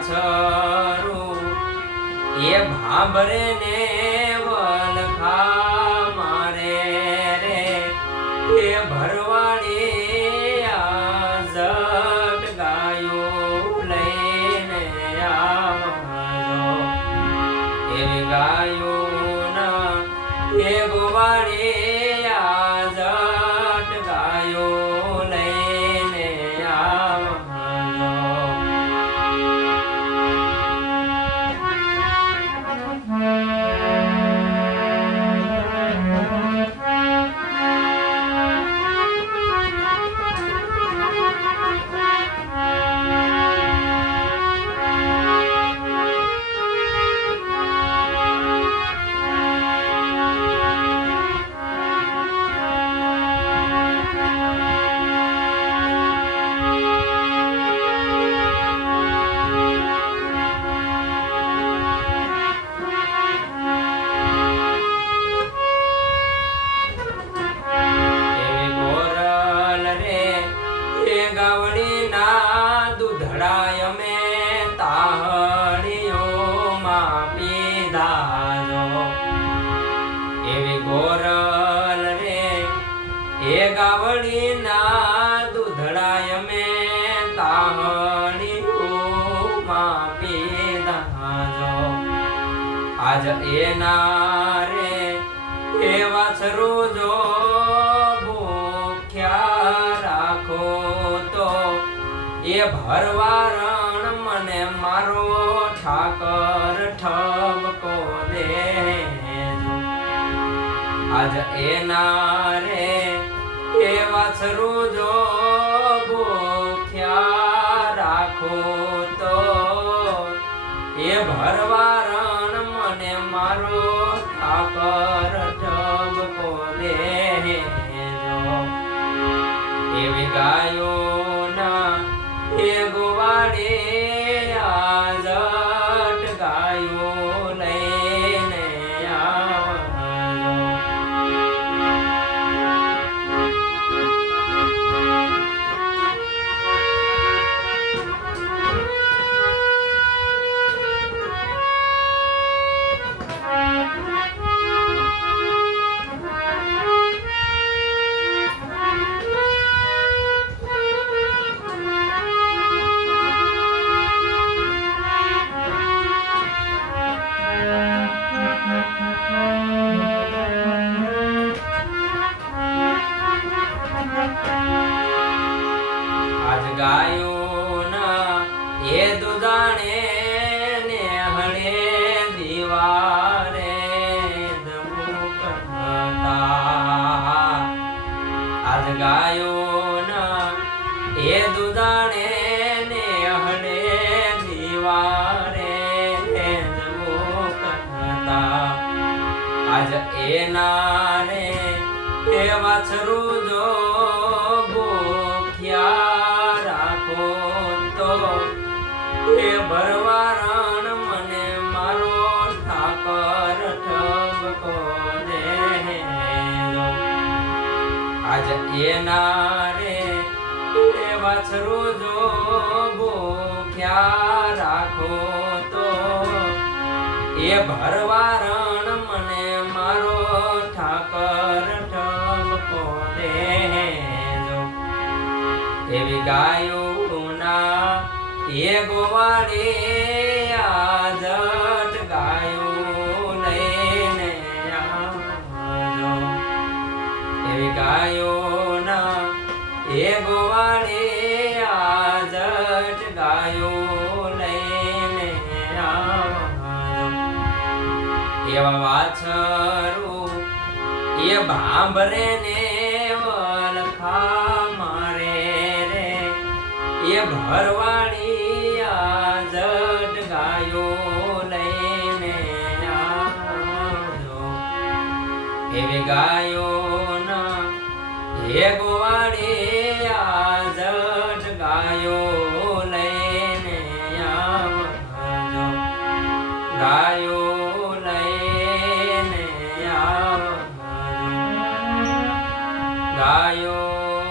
વાછરું એ ભાંભરે ને વલખા મારે રે એ ભરવાડી આ જટ ગાયું લઈને આવજો એવી ગાયું ના એ ગોવાડી આ જટ ગાયું લઈને આવજો ગાવડીના દૂધડાય અમે તાહણીઓમાં પીધાજો એવી ગોરલ રે એ ગાવડીના દૂધડાય અમે તાહણીઓમાં પીધાજો આજ એના રે એ વાછરું જો એ ભરવારણ મને મારો ઠાકર ઠબકો દે આજ એના રે એ વાછરું જો ભૂખ્યા રાખો તો એ ભરવારણ મને મારો ઠાકર ઠબકો દે એવી ગાયો ના એ ગોવાડે આ જટ ગાયો લઈને આવજો આજ ગાયું ના એ દુધાણે ને હણે દીવારે દમુકતા આજ ગાયું ના એ દુધાણે ને હણે દીવારે દમુકતા આજ એના રે એ વાછરું જો રાખો તો એ ભરવારણ મને મારો ઠાકર ઠબકો દે આજ એના રે એ વાછરું જો ભૂખ્યા રાખો તો એ ભરવારણ મને મારો ઠાકર ઠબકો દે એવી ગાયું ના એ ગોવાડે આ જટ ગાયું લઈને આવજો એવી ગાયું ના એ ગોવાડે આ જટ ગાયું લઈને આવજો એવા વાછરું એ ભાંભરે ને વલખા મારે એ ભરવાડી આ જટ ગાયો લઈને આવજો એવી ગાયો ના હે ગોવાડી આ જટ ગાયો લઈને આવજો ગાયો લઈને આવજો ગાયો